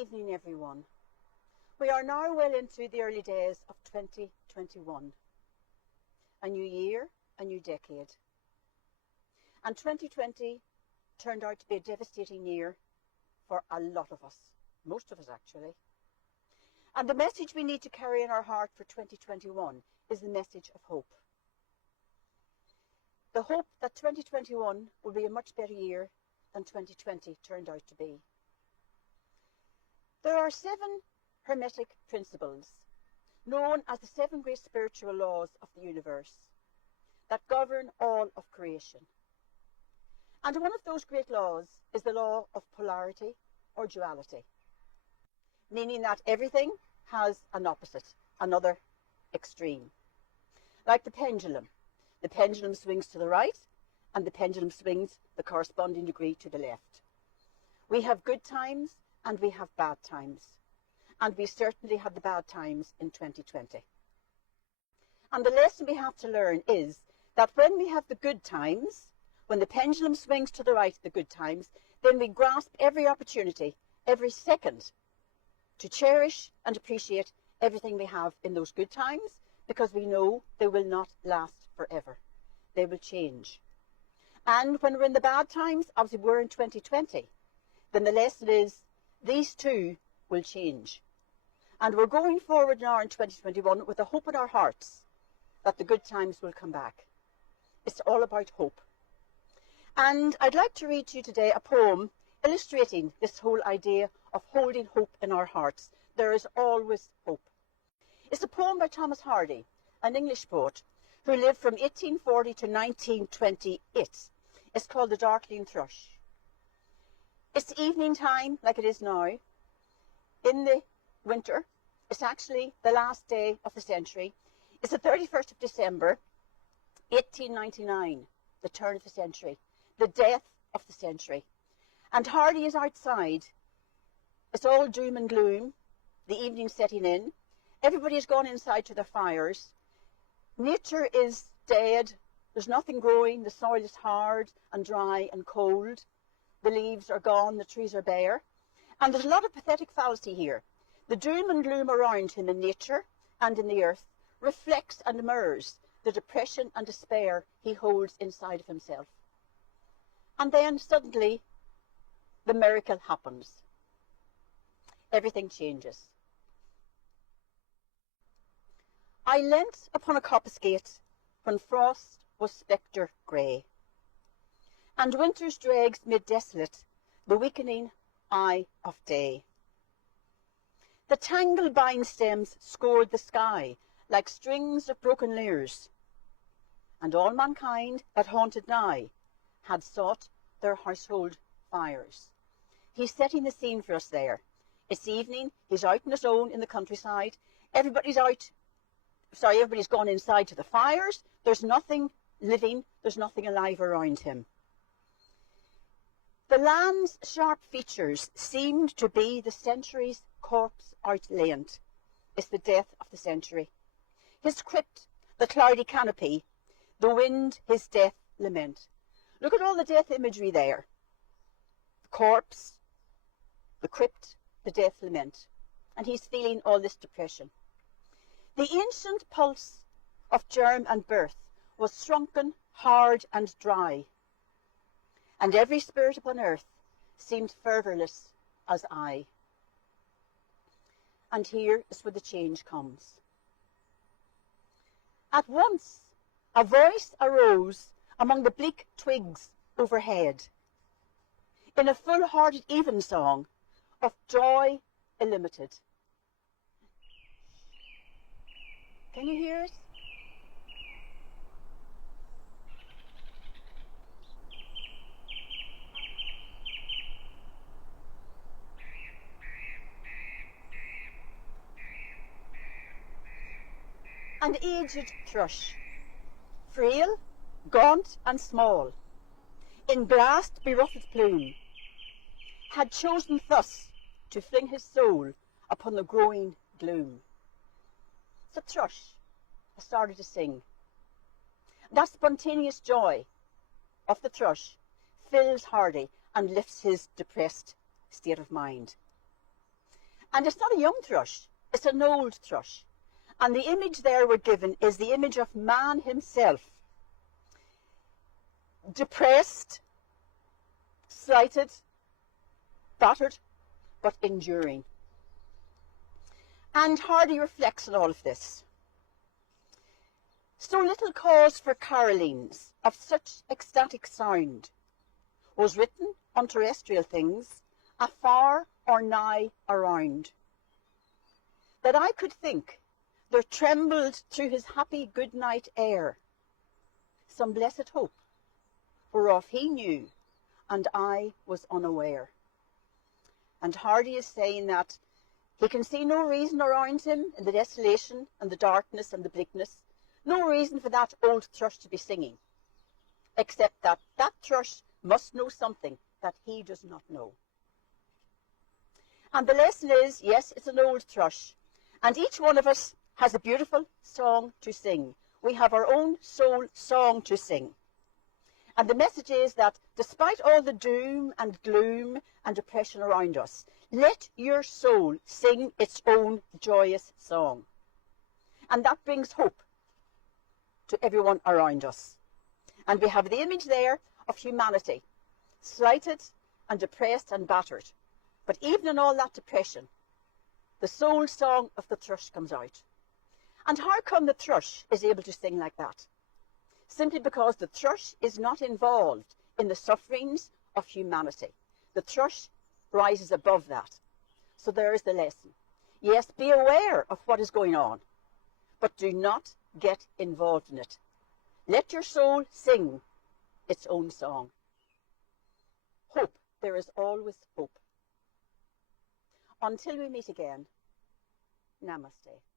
evening, everyone. We are now well into the early days of 2021. A new year, a new decade. And 2020 turned out to be a devastating year for a lot of us, most of us actually. And the message we need to carry in our heart for 2021 is the message of hope. The hope that 2021 will be a much better year than 2020 turned out to be. There are 7 Hermetic principles, known as the 7 great spiritual laws of the universe, that govern all of creation. And one of those great laws is the law of polarity or duality, meaning that everything has an opposite, another extreme. Like the pendulum swings to the right and the pendulum swings the corresponding degree to the left. We have good times and we have bad times. And we certainly had the bad times in 2020. And the lesson we have to learn is that when we have the good times, when the pendulum swings to the right, the good times, then we grasp every opportunity, every second, to cherish and appreciate everything we have in those good times, because we know they will not last forever. They will change. And when we're in the bad times, obviously we're in 2020, then the lesson is these too will change. And we're going forward now in 2021 with a hope in our hearts that the good times will come back. It's all about hope. And I'd like to read to you today a poem illustrating this whole idea of holding hope in our hearts. There is always hope. It's a poem by Thomas Hardy, an English poet who lived from 1840 to 1928. It's called The Darkling Thrush. It's evening time, like it is now, in the winter. It's actually the last day of the century. It's the 31st of December, 1899, the turn of the century, the death of the century. And Hardy is outside. It's all doom and gloom, the evening setting in. Everybody has gone inside to their fires. Nature is dead. There's nothing growing. The soil is hard and dry and cold. The leaves are gone. The trees are bare. And there's a lot of pathetic fallacy here. The doom and gloom around him in nature and in the earth reflects and mirrors the depression and despair he holds inside of himself. And then suddenly the miracle happens. Everything changes. I leant upon a coppice gate when frost was spectre grey, and winter's dregs made desolate the weakening eye of day. The tangled vine stems scored the sky like strings of broken lyres, and all mankind that haunted nigh had sought their household fires. He's setting the scene for us there. It's evening, he's out on his own in the countryside. Everybody's gone inside to the fires. There's nothing living, there's nothing alive around him. The land's sharp features seemed to be the century's corpse outlayant. It's the death of the century. His crypt, the cloudy canopy, the wind, his death lament. Look at all the death imagery there. The corpse, the crypt, the death lament. And he's feeling all this depression. The ancient pulse of germ and birth was shrunken, hard and dry, and every spirit upon earth seemed fervorless as I. And here is where the change comes. At once a voice arose among the bleak twigs overhead, in a full-hearted evensong of joy illimited. Can you hear it? An aged thrush, frail, gaunt and small, in blast beruffled plume, had chosen thus to fling his soul upon the growing gloom. The thrush has started to sing. That spontaneous joy of the thrush fills Hardy and lifts his depressed state of mind. And it's not a young thrush, it's an old thrush. And the image there we're given is the image of man himself, depressed, slighted, battered, but enduring. And Hardy reflects on all of this. So little cause for carolings of such ecstatic sound was written on terrestrial things, afar or nigh around, that I could think there trembled through his happy good night air some blessed hope, whereof he knew, and I was unaware. And Hardy is saying that he can see no reason around him in the desolation and the darkness and the bleakness, no reason for that old thrush to be singing, except that that thrush must know something that he does not know. And the lesson is, yes, it's an old thrush, and each one of us has a beautiful song to sing. We have our own soul song to sing. And the message is that despite all the doom and gloom and depression around us, let your soul sing its own joyous song. And that brings hope to everyone around us. And we have the image there of humanity, slighted and depressed and battered. But even in all that depression, the soul song of the thrush comes out. And how come the thrush is able to sing like that? Simply because the thrush is not involved in the sufferings of humanity. The thrush rises above that. So there is the lesson. Yes, be aware of what is going on, but do not get involved in it. Let your soul sing its own song. Hope. There is always hope. Until we meet again, namaste.